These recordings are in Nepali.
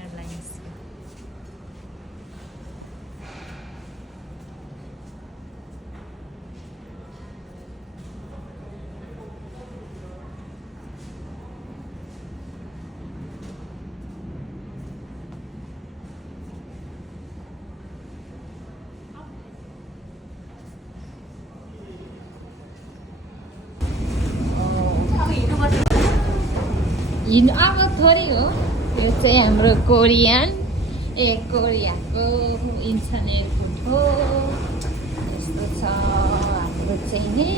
एयरलाइन्स हिँड्नु अब थोरै हो यो चाहिँ हाम्रो कोरियाको इन्सान एयरपोर्ट हो यस्तो छ हाम्रो चाहिँ नि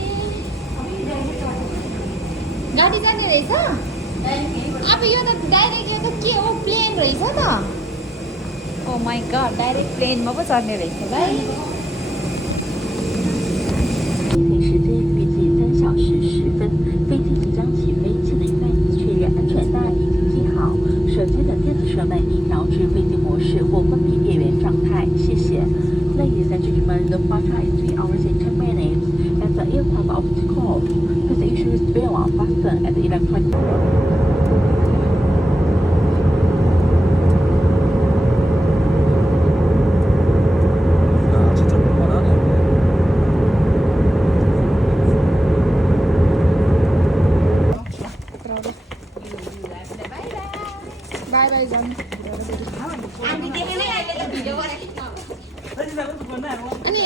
गाडी जाने रहेछ अब यो त डाइरेक्ट यो त के हो प्लेन रहेछ त ओ माई गड डाइरेक्ट प्लेनमा पो चढ्ने रहेछ भाइ 时间预计3小时10分，飞机即将起飞，请您在已确认安全带已经系好，手机等电子设备已调至飞机模式或关闭电源状态。谢谢。Ladies and gentlemen, the flight time is 3 hours and 10 minutes, and the aircraft operates cold. Please ensure your belt fastened at the electronic. By by जानु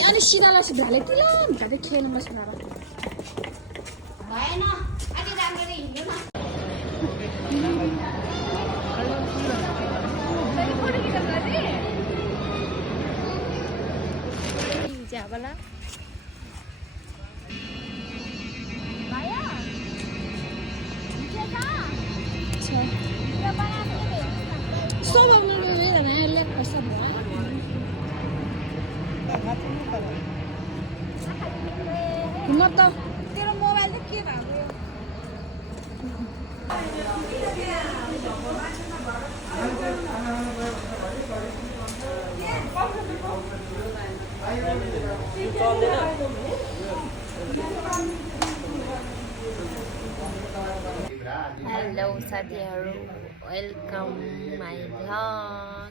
अनि सिधालाई सिधाले किन भित्र खेल्नु बस्नु भएन अलि राम्ररी हिँड्नु न ज्याबला Solo no lo vedo, non è la cosa buona. No, no. Tiro mobile de que va, hello साथीहरू वेलकम माई भ्लग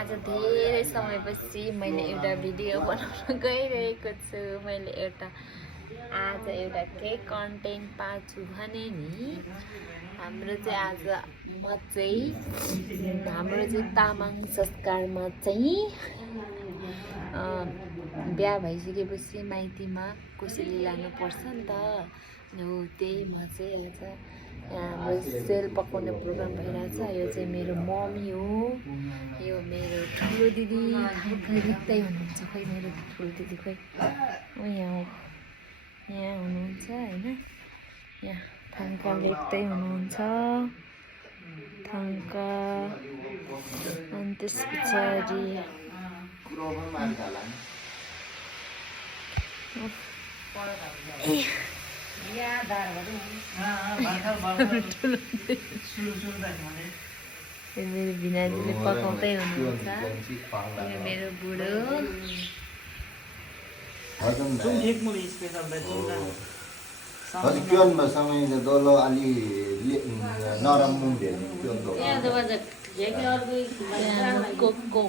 आज धेरै समयपछि मैले एउटा भिडियो बनाउन गइरहेको छु मैले आज एउटा के कन्टेन्ट पाछु भने नि हाम्रो चाहिँ आज हाम्रो चाहिँ तामाङ संस्कारमा चाहिँ बिहा भइसकेपछि माइतीमा कोसेली लानुपर्छ नि त हो त्यही म चाहिँ आज हाम्रो सेल पकाउने प्रोग्राम भइरहेछ यो चाहिँ मेरो मम्मी हो यो मेरो ठुलो दिदी रिक्दै हुनुहुन्छ खोइ मेरो ठुलो दिदी खोइ यहाँ हुनुहुन्छ होइन यहाँ थङ्का रिक्दै हुनुहुन्छ थङ्का अनि त्यस पछाडि मेरो भिनाजीले पकाउँदै हुनुहुन्छ यो मेरो बुढो kion mà sao này tôi lo ali noram mung để kion đồ. कोको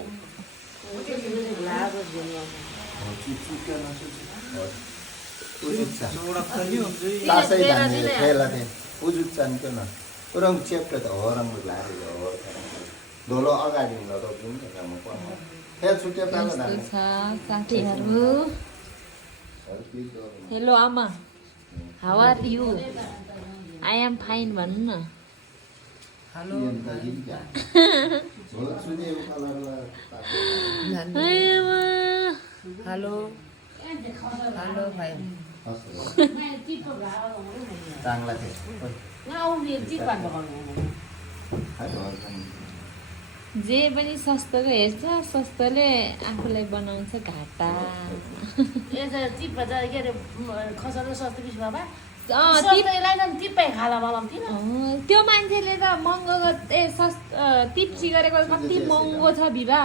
Tasay dani khela de ujut chan ke na orang chep ke orang la re dolo agadi na to pun ke ma pa he chute pa na साथीहरु हेलो आमा how are you I am fine भन्नु न हेलो हेलो हेलो भाइ चांगला थे जे पनि सस्तोको हेर्छ सस्तोले आफूलाई बनाउँछ घाटा त्यो मान्छेले त महँगोको टिप्सी गरेको कति महँगो छ भिभा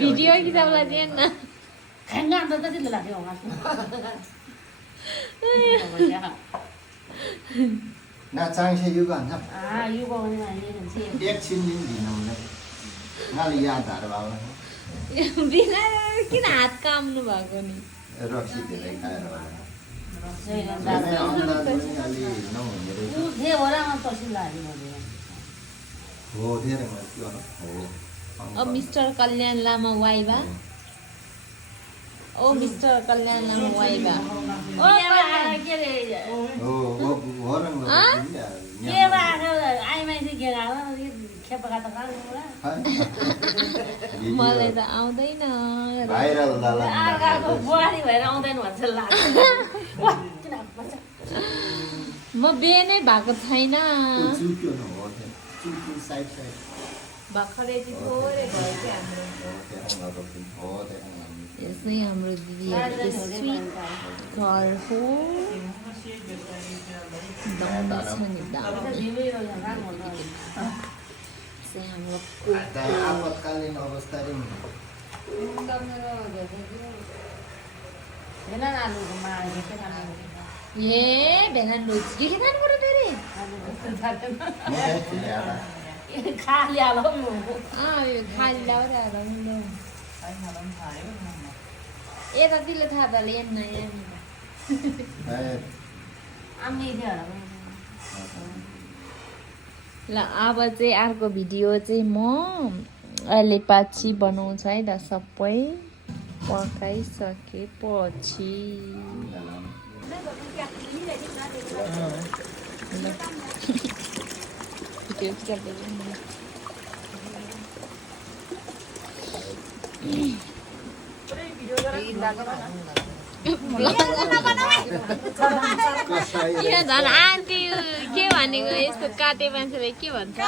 भिडियो किताबलाई दिएन 나 장세 이거 안 하. 아, 이거 오늘 아니는 지. 백신인 디나오네. 나를 야다를 봐. बिना किन हात काम्नु भएको नि रक्सी धेरै खाएर होला। 저희는 मैंने 나 अंदाज में अली नहुने रहेछ। 내 वरामा तसिल हाल्नु पर्यो। हो धेरै म त्यो न हो। मिस्टर कल्याण लामा वाइबा ओ मिस्टर कल्याण लामा वाइबा ओ के रे हो रङ के बाख्रा आइ मान्छे के गाला खेपका त खानुपर्ला मलाई त आउँदैन भाइरल दाला आगाको बुहारी भएर आउँदैन भन्छ लाग्छ म बिहे नै भएको छैन चुक्यो न हो चुक्यो साइड साइड भर्खरै चाहिँ थोरै भयो कि हाम्रो यसै हाम्रो दिदीहरूको स्विट घर हो दामी छ नि दामी यसै हाम्रो आपतकालीन अवस्था रे हेन आलुको मार्गे के खानु ए भेना लुच के खानु पर्यो फेरि खाली आलो यो खाली लाउरा ल यतातिरले थाहा त लिएन आम्मी थियो ल अब चाहिँ अर्को भिडियो चाहिँ म अहिले पछि बनाउँछु है त सबै पकाइसकेपछि यो झन् आन्टी के भनेको यस्तो काटे मान्छेले के भन्छ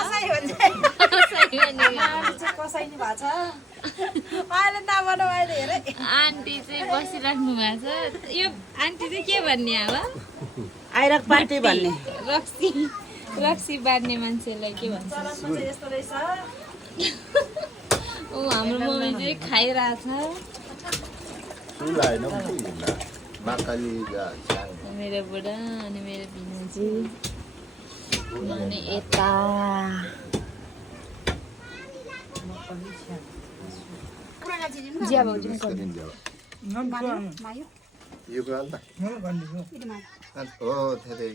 आन्टी चाहिँ बसिराख्नु भएको छ यो आन्टी चाहिँ के भन्ने अब आइरक पार्टी भन्ने रक्सी बाँध्ने मान्छेलाई के भन्छ ओ हाम्रो मम्मी चाहिँ खाइरहेछ मेरो बुढा अनि मेरो भिनाजी अनि यता जिया भाउजू यो गर्नु त हो धेरै यो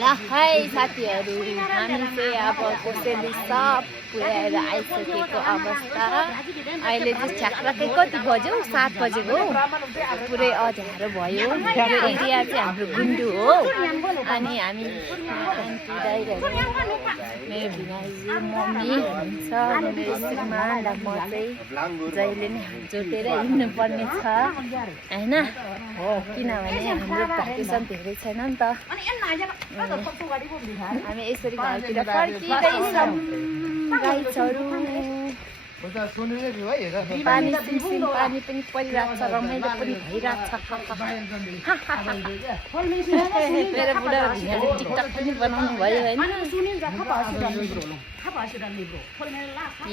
ल है साथीहरू हामी चाहिँ अब कोसेली सब पुऱ्याएर आइसकेको अवस्था अहिले चाहिँ ठ्याक्कै कति बज्यो 7 बजेको पुरै अँध्यारो भयो यो एरिया चाहिँ हाम्रो गुन्डु हो अनि हामी मेरो भिनाजी मम्मी हुन्छ मेरो श्रीमान र म चाहिँ जहिले नै जोतेर हिँड्नु पर्ने छ होइन हो किनभने हाम्रो भ्याकेसन धेरै छैन नि त हामी यसरी घरतिर फर्किँदैछौँ गाई चरु पानी सिमसिम पानी पनि परिरहेको छ रमाइलो पनि भइरहेको छ मेरो बुढा भिनाले टिकटक पनि बनाउनु भयो होइन ए